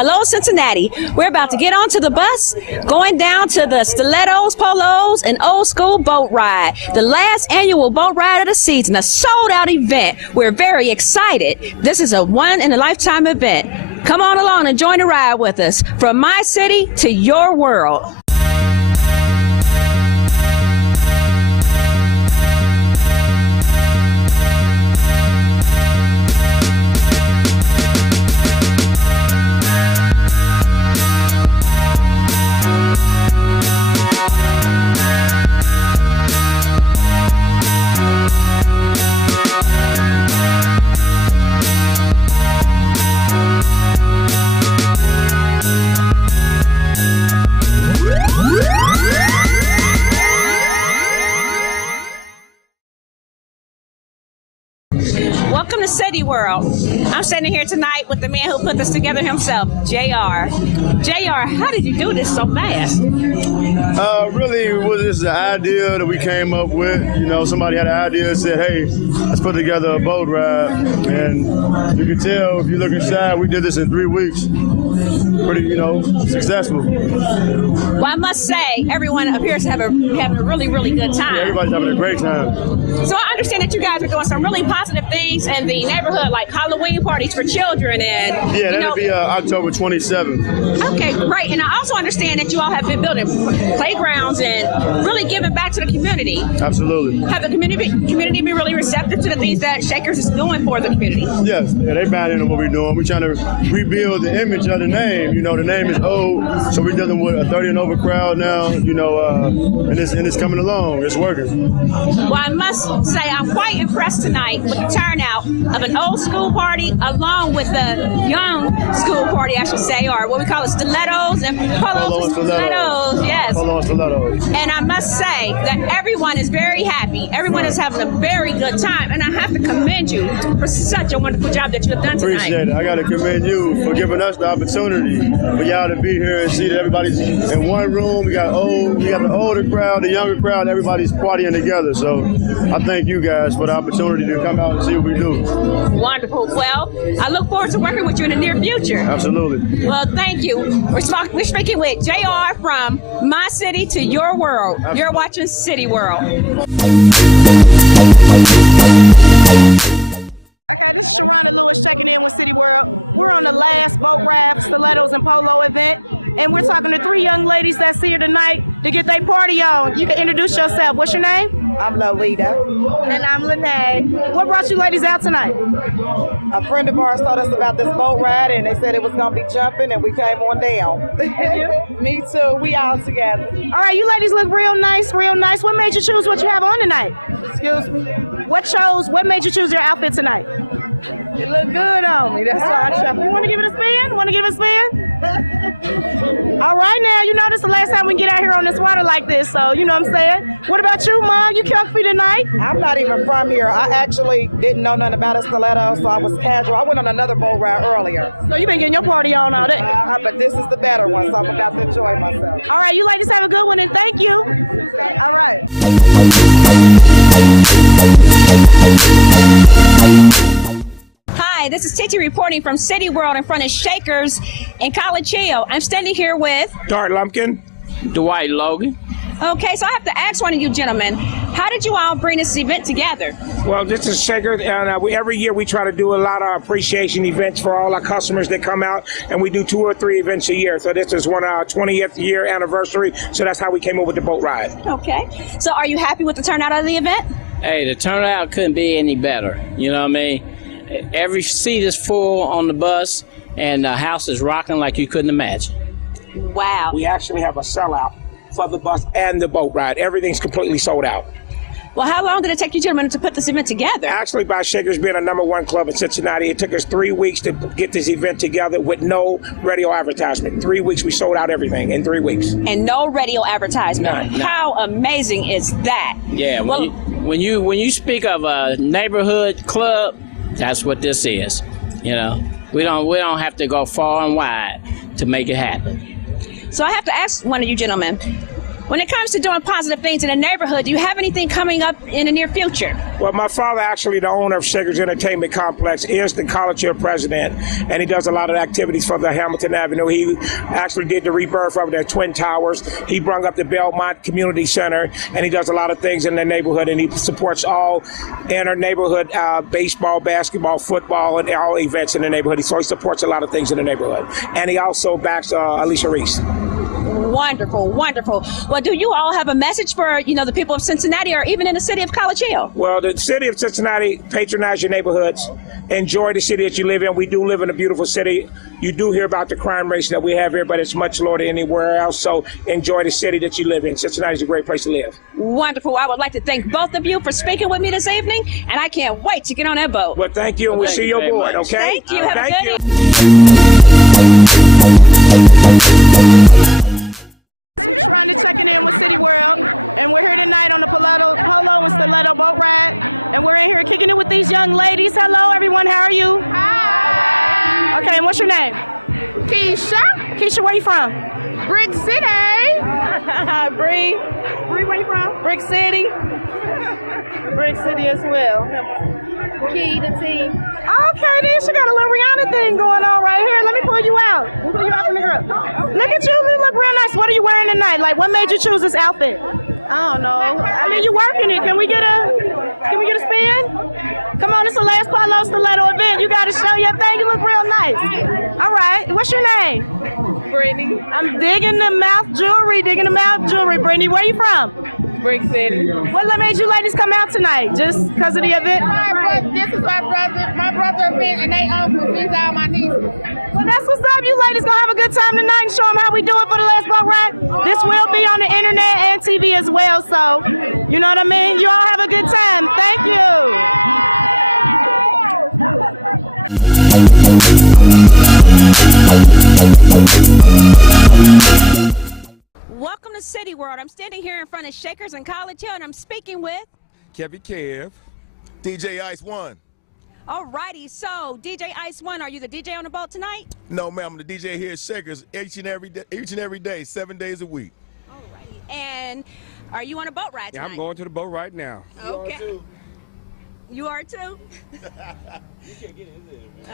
Hello, Cincinnati. We're about to get onto the bus, going down to the Stilettos, Polos, and Old School Boat Ride, the last annual boat ride of the season, a sold-out event. We're very excited. This is a one-in-a-lifetime event. Come on along and join the ride with us. From my city to your world. Welcome to City World. I'm standing here tonight with the man who put this together himself, JR. JR, how did you do this so fast? Really, it was just an idea that we came up with. You know, somebody had an idea and said, hey, let's put together a boat ride. And you can tell if you look inside, we did this in 3 weeks. Pretty, successful. Well, I must say, everyone appears to having a really, really good time. Yeah, everybody's having a great time. So I understand that you guys are doing some really positive things in the neighborhood, like Halloween parties for children. And yeah, that'll be October 27th. Okay, great. And I also understand that you all have been building playgrounds and really giving back to the community. Absolutely. Have the community been really receptive to the things that Shakers is doing for the community? Yes, yeah, they buy into what we're doing. We're trying to rebuild the image of the name. You know, the name is old, so we're dealing with a 30 and over crowd now. And it's coming along. It's working. Well, I must say I'm quite impressed tonight with the turnout of an old school party along with the young school party, I should say, or what we call it, stilettos and polos and stilettos. Yes. Polo and stilettos. And I must say that everyone is very happy. Everyone is having a very good time, and I have to commend you for such a wonderful job that you have done tonight. Appreciate it. I got to commend you for giving us the opportunity for y'all to be here and see that everybody's in one room. We got the older crowd, the younger crowd, everybody's partying together. So I thank you guys for the opportunity to come out and see what we do. Wonderful. Well, I look forward to working with you in the near future. Absolutely. Well, thank you. We're speaking with JR from My City to Your World. Absolutely. You're watching City World. Hi, this is Titi reporting from City World in front of Shakers in College Hill. I'm standing here with Dart Lumpkin, Dwight Logan. Okay, so I have to ask one of you gentlemen, how did you all bring this event together? Well, this is Shakers, and every year we try to do a lot of appreciation events for all our customers that come out, and we do 2 or 3 events a year. So this is one of our 20th year anniversary, so that's how we came up with the boat ride. Okay, so are you happy with the turnout of the event? Hey, the turnout couldn't be any better. You know what I mean? Every seat is full on the bus, and the house is rocking like you couldn't imagine. Wow. We actually have a sellout for the bus and the boat ride. Everything's completely sold out. Well, how long did it take you gentlemen to put this event together? Actually, by Shakers being a #1 club in Cincinnati, it took us 3 weeks to get this event together with no radio advertisement. 3 weeks, we sold out everything in 3 weeks. And no radio advertisement. None. How amazing is that? Yeah, when you speak of a neighborhood club, that's what this is. You know, we don't have to go far and wide to make it happen. So I have to ask one of you gentlemen, When it comes to doing positive things in the neighborhood, do you have anything coming up in the near future? Well, my father, actually the owner of Shakers Entertainment Complex, is the College Hill president, and he does a lot of activities for the Hamilton Avenue. He actually did the rebirth of their Twin Towers. He brought up the Belmont Community Center, and he does a lot of things in the neighborhood, and he supports all inner neighborhood baseball, basketball, football, and all events in the neighborhood. So he supports a lot of things in the neighborhood. And he also backs Alicia Reese. Wonderful, wonderful. Well, do you all have a message for, the people of Cincinnati or even in the city of College Hill? Well, the city of Cincinnati, patronize your neighborhoods. Enjoy the city that you live in. We do live in a beautiful city. You do hear about the crime rate that we have here, but it's much lower than anywhere else. So enjoy the city that you live in. Cincinnati is a great place to live. Wonderful. I would like to thank both of you for speaking with me this evening, and I can't wait to get on that boat. Well, thank you, and we'll see you aboard, okay? Thank you. Have a good evening. Welcome to City World. I'm standing here in front of Shakers and College Hill, and I'm speaking with Kevy Kev. DJ Ice One. Alrighty, so DJ Ice One, are you the DJ on the boat tonight? No, ma'am, I'm the DJ here at Shakers each and every day, 7 days a week. Alrighty, and are you on a boat ride tonight? Yeah, I'm going to the boat right now. Okay. You are too?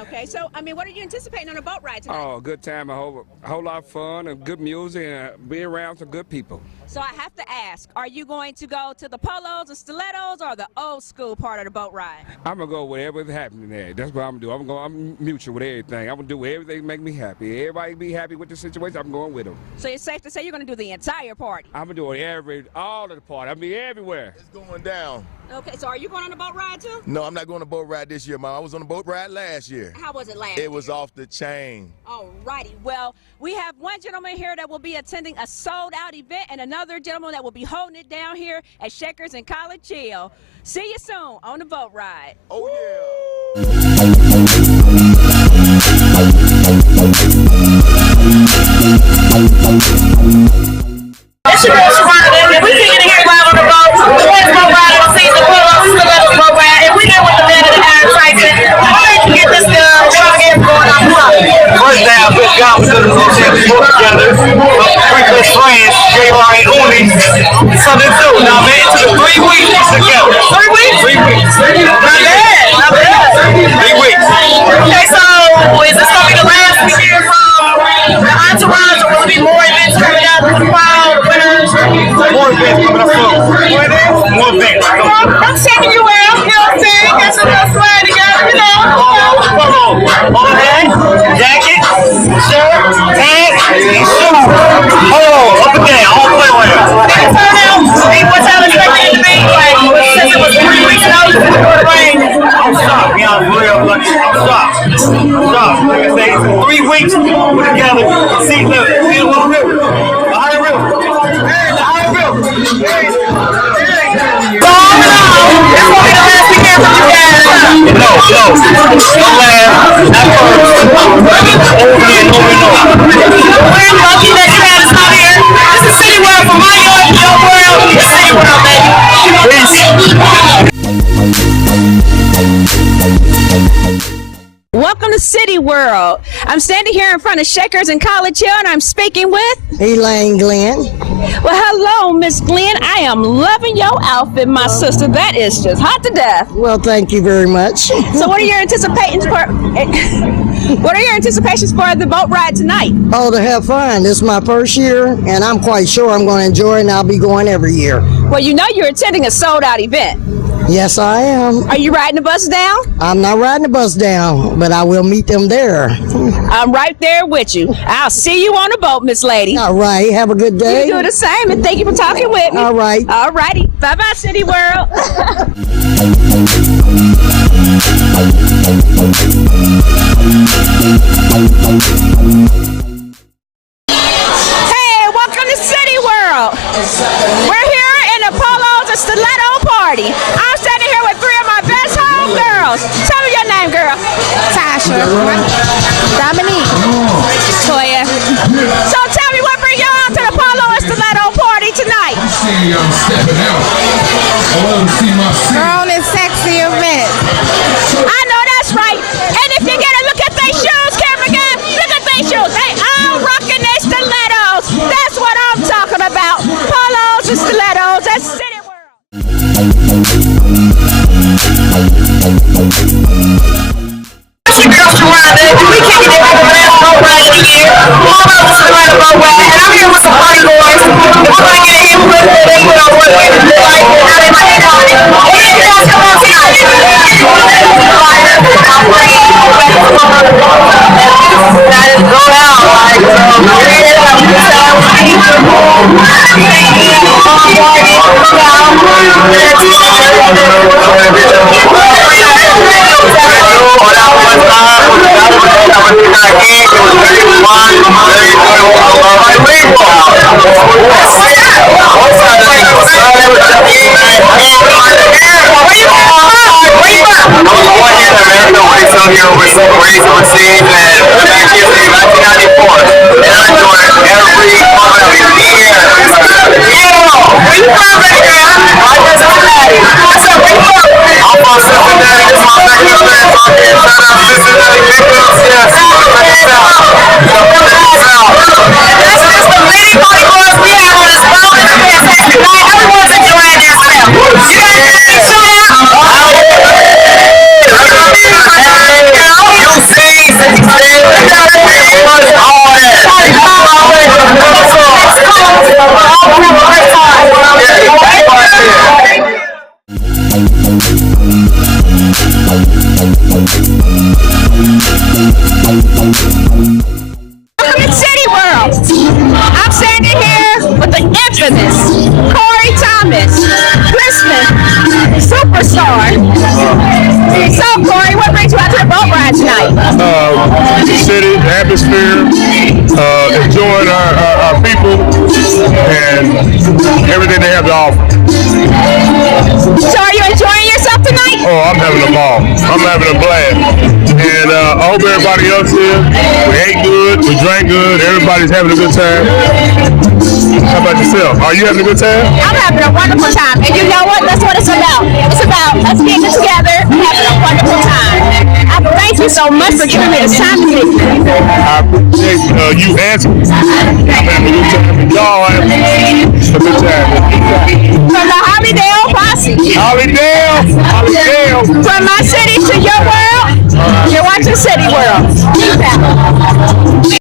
Okay, so, what are you anticipating on a boat ride tonight? Oh, good time, a whole lot of fun and good music and be around some good people. So I have to ask, are you going to go to the polos and stilettos or the old school part of the boat ride? I'm going to go whatever's happening there. That's what I'm going to do. I'm mutual with everything. I'm going to do everything to make me happy. Everybody be happy with the situation, I'm going with them. So it's safe to say you're going to do the entire party? I'm going to do all of the party. I'll be everywhere. It's going down. Okay, so are you going on a boat ride too? No, I'm not going on a boat ride this year, Mom. I was on a boat ride last year. How was it last year? It was off the chain. All righty. Well, we have one gentleman here that will be attending a sold-out event and another gentleman that will be holding it down here at Shakers and College Hill. See you soon on the boat ride. Oh, yeah. It's your girl, Sharonda, and we're kicking it here live on the boat. The boys boat ride on the season, the stilettos boat ride, and we're here with the man of the hour, Tyson. I'm ready to get this done. We're going to get going on the boat. First down, good job with the put together. Three good friends, J.R. and Uni. Something to do. Now, man, it took 3 weeks together. 3 weeks? 3 weeks. Not bad. Not bad. 3 weeks. Okay, so is this going to be the last we hear from the entourage, or will there be more events coming up with the crowd, winners? More events coming up soon. More events. I'm checking you out, you know what I'm saying? Get some little swag together, you know. Overhead, jacket, shirt, pants, and shoes. Up and down, all the way around. Turn out, what y'all expecting it to be? Like, since it was 3 weeks notice in the rain. I'm shocked, you know, I'm real lucky. I'm shocked. Like I say, it's 3 weeks put together. See, look, see a little river. The high river. The high river. So, it's going to be the last we hear from you guys. No, the last, not first. Over and over. We're lucky that you had us out here. This is City World from my yard to your world. It's City World, baby. Welcome to City World. I'm standing here in front of Shakers and College Hill, and I'm speaking with Elaine Glenn. Well, hello, Miss Glenn. I am loving your outfit, my sister. That is just hot to death. Well, thank you very much. So, what are your anticipations for? What are your anticipations for the boat ride tonight? Oh, to have fun. This is my first year, and I'm quite sure I'm going to enjoy it, and I'll be going every year. Well, you know you're attending a sold-out event. Yes, I am. Are you riding the bus down? I'm not riding the bus down, but I will meet them there. I'm right there with you. I'll see you on the boat, Miss Lady. All right. Have a good day. You do the same, and thank you for talking with me. All right. All righty. Bye-bye, City World. Hey, welcome to City World. We're here in the Polos and Stiletto party. I'm standing here with three of my best home girls. Tell me your name, girl. Tasha, Dominique, Toya. So tell me what brings y'all out to the Polo and Stiletto party tonight. grown and sexy event. I know that's right. And if you get a look at their shoes, camera guy, look at their shoes. They all rocking their stilettos. That's what I'm talking about. Polos and stilettos at City World. Girls around it. We kicking it with the last boat ride of the year. All of us are riding a boat ride, and I'm here with some party boys. We're going to get input and input on what they like and how they like it on it. And you guys come on tonight. That is go out, like, Welcome to City World. I'm standing here with the infamous Corey Thomas, Christmas superstar. So, Corey, what brings you out to the boat ride tonight? The city, the atmosphere, enjoying our people, and everything they have to offer. So, are you enjoying yourself tonight? Oh, I'm having a ball. I'm having a blast. And I hope everybody else here, we ate good, we drank good, everybody's having a good time. How about yourself? Are you having a good time? I'm having a wonderful time. And you know what? That's what it's about. It's about us getting together and having a wonderful time. I thank you so much for giving me this time to meet you. I appreciate you answering. I'm having a good time. And y'all having a good time. From the Hollydale Posse. Hollydale! Hollydale! From my city to your world, you're watching City World. Peace out.